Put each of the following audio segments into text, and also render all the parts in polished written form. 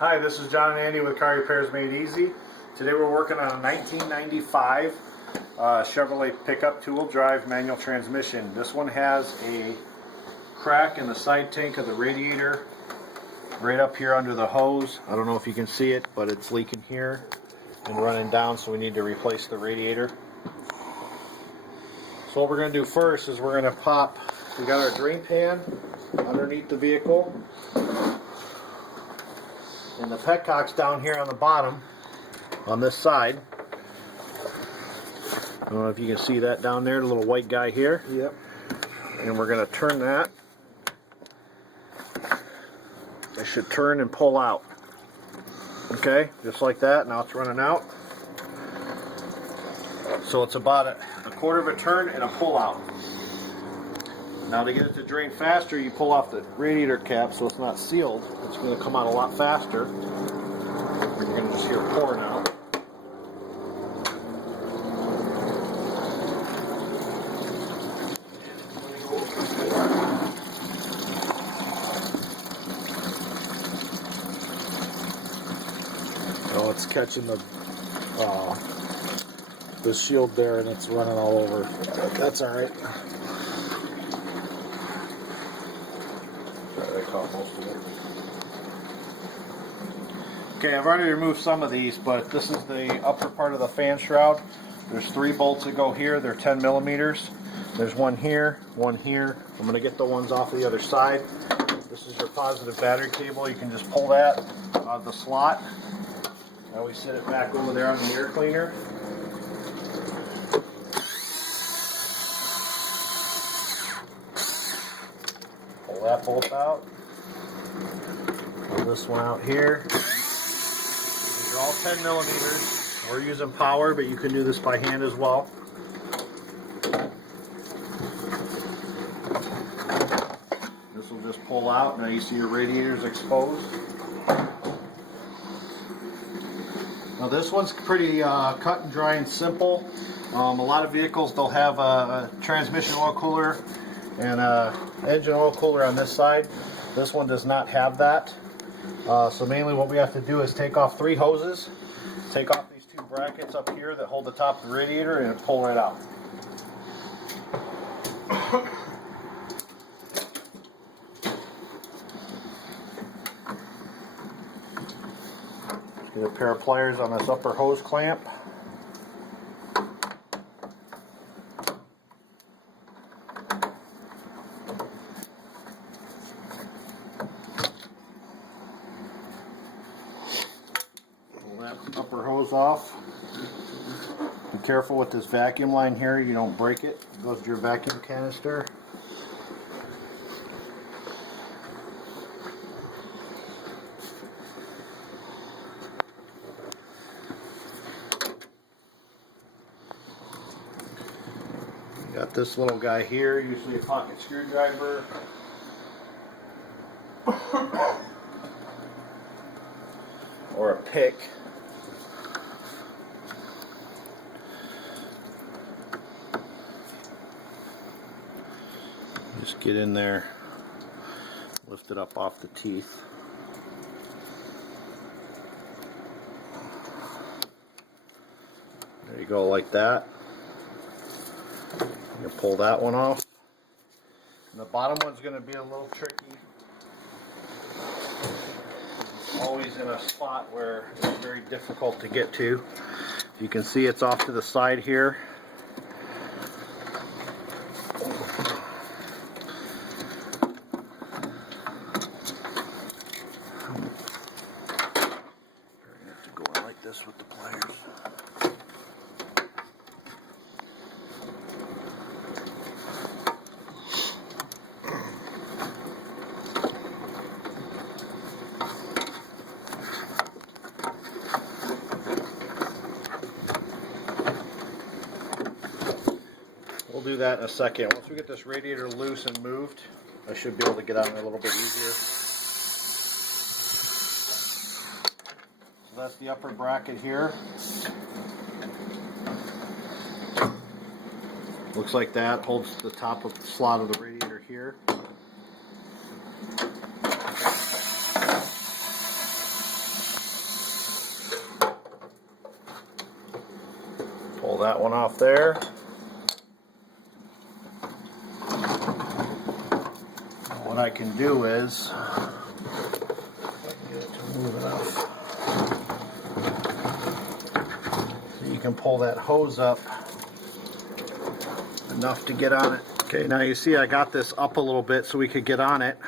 Hi, this is John and Andy with Car Repairs Made Easy. Today we're working on a 1995 Chevrolet pickup two-wheel drive manual transmission. This one has a crack in the side tank of the radiator right up here under the hose. I don't know if you can see it, but it's leaking here and running down, so we need to replace the radiator. So what we're going to do first is we're going to pop, we got our drain pan underneath the vehicle. And the petcock's down here on the bottom, on this side. I don't know if you can see that down there, the little white guy here. Yep. And we're going to turn that. It should turn and pull out. Okay, just like that. Now it's running out. So it's about a quarter of a turn and a pull out. Now to get it to drain faster, you pull off the radiator cap so it's not sealed. It's going to come out a lot faster. You're going to just hear it pouring out. Oh, it's catching the shield there, and it's running all over. That's all right. I caught most of it. Okay, I've already removed some of these, but this is the upper part of the fan shroud. There's 3 bolts that go here. They're 10 millimeters. There's one here, one here. I'm going to get the ones off the other side. This is your positive battery cable. You can just pull that out of the slot. Now we set it back over there on the air cleaner. Pull that bolt out. Pull this one out here. These are all 10 millimeters. We're using power, but you can do this by hand as well. This will just pull out. Now you see your radiators exposed. Now this one's pretty cut and dry and simple. A lot of vehicles, they'll have a transmission oil cooler and a engine oil cooler on this side. This one does not have that. So mainly what we have to do is take off 3 hoses, take off these 2 brackets up here that hold the top of the radiator, and pull it out. Get a pair of pliers on this upper hose clamp. Pull that upper hose off. Be careful with this vacuum line here, you don't break it. It goes to your vacuum canister. Got this little guy here, usually a pocket screwdriver. Or a pick. Just get in there, lift it up off the teeth. There you go, like that. You pull that one off. And the bottom one's going to be a little tricky. It's always in a spot where it's very difficult to get to. You can see it's off to the side here. You have to go in like this with the pliers. We'll do that in a second. Once we get this radiator loose and moved, I should be able to get on there a little bit easier. So that's the upper bracket here. Looks like that holds the top of the slot of the radiator here. that one off there. What I can do is get it to move enough. You can pull that hose up enough to get on it. Okay, now you see I got this up a little bit so we could get on it.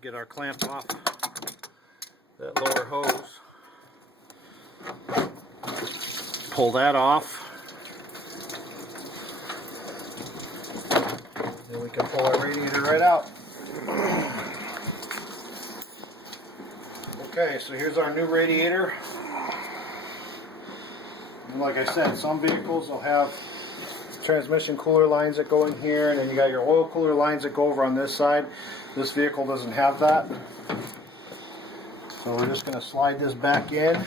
Get our clamp off that lower hose. Pull that off. Then we can pull our radiator right out. Okay, so here's our new radiator. And like I said, some vehicles will have transmission cooler lines that go in here, and then you got your oil cooler lines that go over on this side. This vehicle doesn't have that. So we're just going to slide this back in.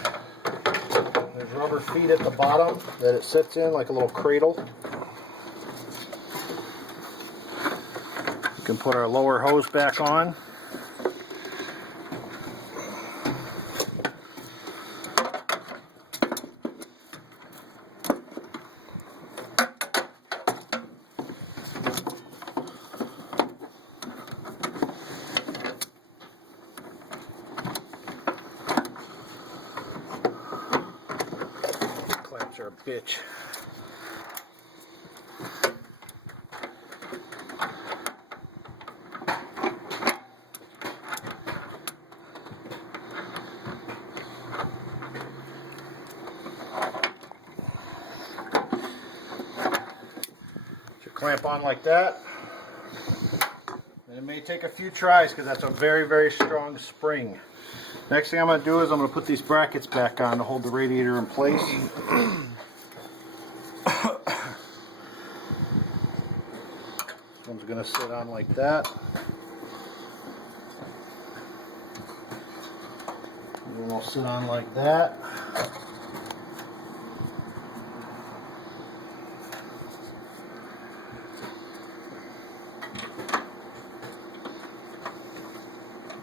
There's rubber feet at the bottom that it sits in like a little cradle. We can put our lower hose back on. Clamps are a bitch. Clamp on like that, and it may take a few tries because that's a very, very strong spring. Next thing I'm going to do is I'm going to put these brackets back on to hold the radiator in place. This one's going to sit on like that. This one will sit on like that.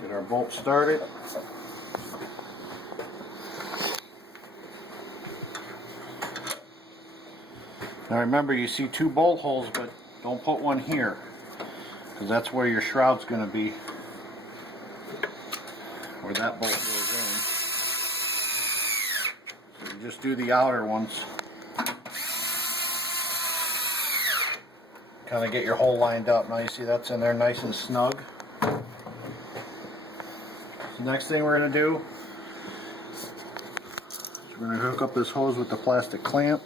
Get our bolt started. Now remember, you see two bolt holes, but don't put one here, because that's where your shroud's going to be, where that bolt goes in. So you just do the outer ones. Kind of get your hole lined up. Now you see that's in there nice and snug. Next thing we're going to do is we're going to hook up this hose with the plastic clamp.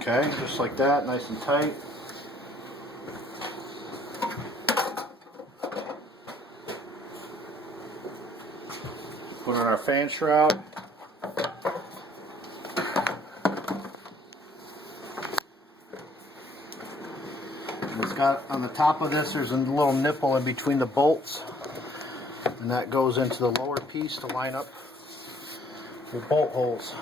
Okay, just like that, nice and tight. Put on our fan shroud. It's got on the top of this, there's a little nipple in between the bolts, and that goes into the lower piece to line up your bolt holes.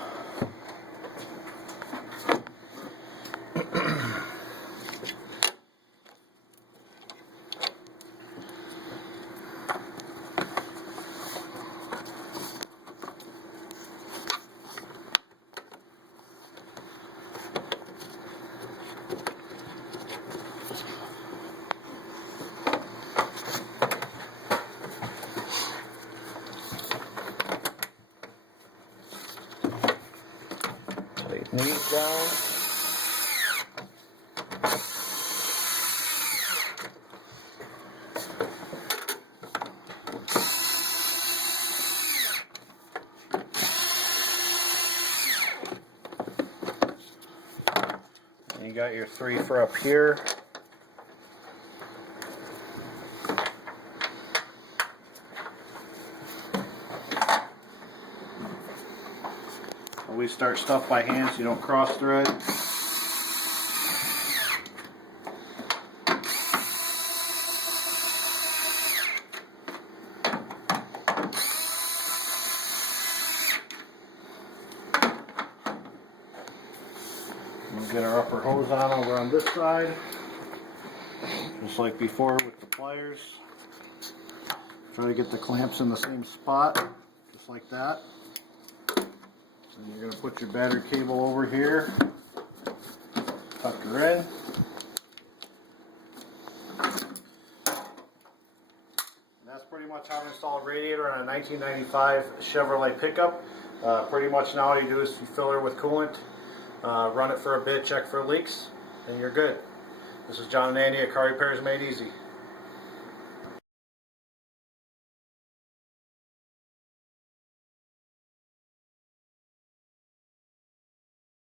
Tighten these down. And you got your 3 for up here. Always start stuff by hand so you don't cross thread. We'll get our upper hose on over on this side. Just like before with the pliers. Try to get the clamps in the same spot, just like that. And you're going to put your battery cable over here, tuck her in. And that's pretty much how to install a radiator on a 1995 Chevrolet pickup. Pretty much now all you do is you fill her with coolant, run it for a bit, check for leaks, and you're good. This is John and Andy at Car Repairs Made Easy.